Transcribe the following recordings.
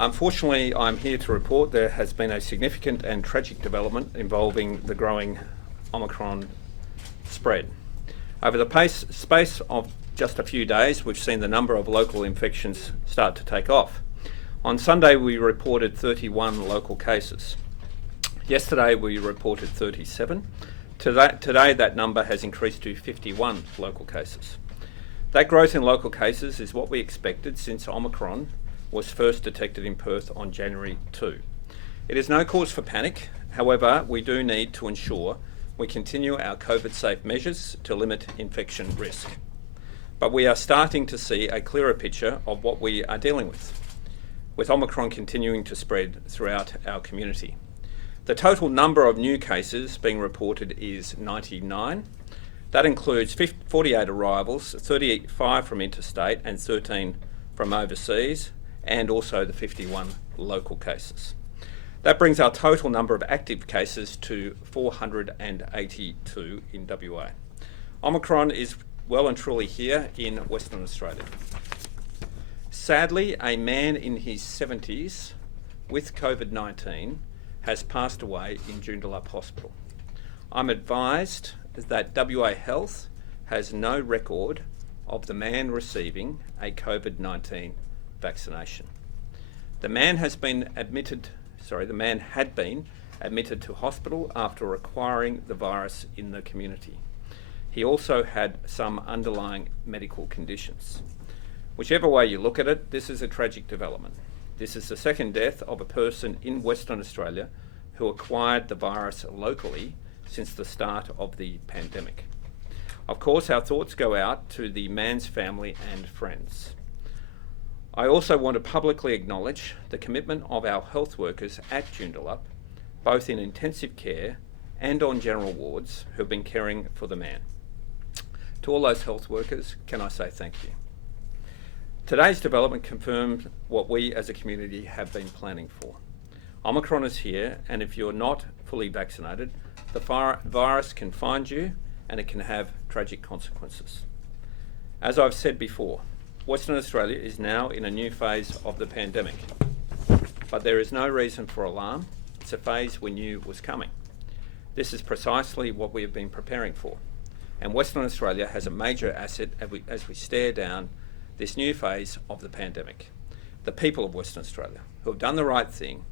Unfortunately, I'm here to report there has been a significant and tragic development involving the growing Omicron spread. Over the space of just a few days, we've seen the number of local infections start to take off. On Sunday, we reported 31 local cases. Yesterday, we reported 37. Today, that number has increased to 51 local cases. That growth in local cases is what we expected since Omicron was first detected in Perth on January 2. It is no cause for panic. However, we do need to ensure we continue our COVID-safe measures to limit infection risk. But we are starting to see a clearer picture of what we are dealing with Omicron continuing to spread throughout our community. The total number of new cases being reported is 99. That includes 48 arrivals, 35 from interstate and 13 from overseas, and also the 51 local cases. That brings our total number of active cases to 482 in WA. Omicron is well and truly here in Western Australia. Sadly, a man in his 70s with COVID-19 has passed away in Joondalup Hospital. I'm advised that WA Health has no record of the man receiving a COVID-19 vaccination. The man had been admitted to hospital after acquiring the virus in the community. He also had some underlying medical conditions. Whichever way you look at it, this is a tragic development. This is the second death of a person in Western Australia who acquired the virus locally since the start of the pandemic. Of course, our thoughts go out to the man's family and friends. I also want to publicly acknowledge the commitment of our health workers at Joondalup, both in intensive care and on general wards, who have been caring for the man. To all those health workers, can I say thank you? Today's development confirmed what we as a community have been planning for. Omicron is here, and if you're not fully vaccinated, the virus can find you and it can have tragic consequences. As I've said before, Western Australia is now in a new phase of the pandemic, but there is no reason for alarm. It's a phase we knew was coming. This is precisely what we have been preparing for, and Western Australia has a major asset as we stare down this new phase of the pandemic. The people of Western Australia, who have done the right thing,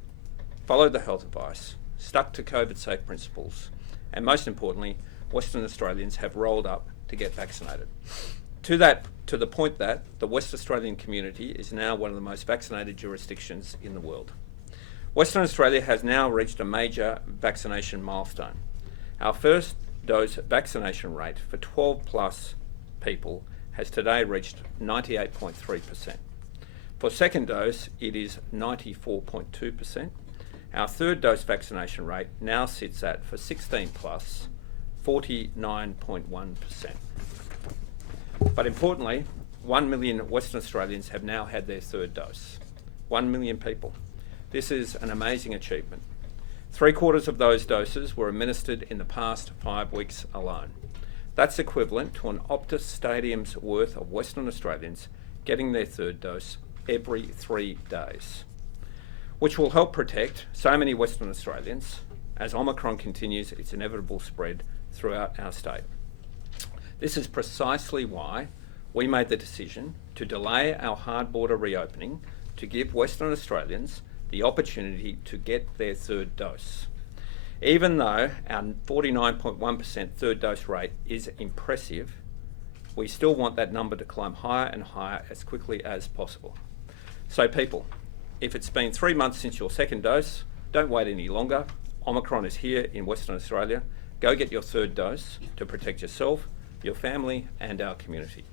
followed the health advice, stuck to COVID-safe principles, and most importantly, Western Australians have rolled up to get vaccinated. To the point that the West Australian community is now one of the most vaccinated jurisdictions in the world. Western Australia has now reached a major vaccination milestone. Our first dose vaccination rate for 12 plus people has today reached 98.3%. For second dose, it is 94.2%. Our third dose vaccination rate now sits at, for 16 plus, 49.1%. But importantly, 1 million Western Australians have now had their third dose. 1 million people. This is an amazing achievement. 3/4 of those doses were administered in the past 5 weeks alone. That's equivalent to an Optus Stadium's worth of Western Australians getting their third dose every 3 days, which will help protect so many Western Australians as Omicron continues its inevitable spread throughout our state. This is precisely why we made the decision to delay our hard border reopening to give Western Australians the opportunity to get their third dose. Even though our 49.1% third dose rate is impressive, we still want that number to climb higher and higher as quickly as possible. So people, if it's been 3 months since your second dose, don't wait any longer. Omicron is here in Western Australia. Go get your third dose to protect yourself, your family, and our community.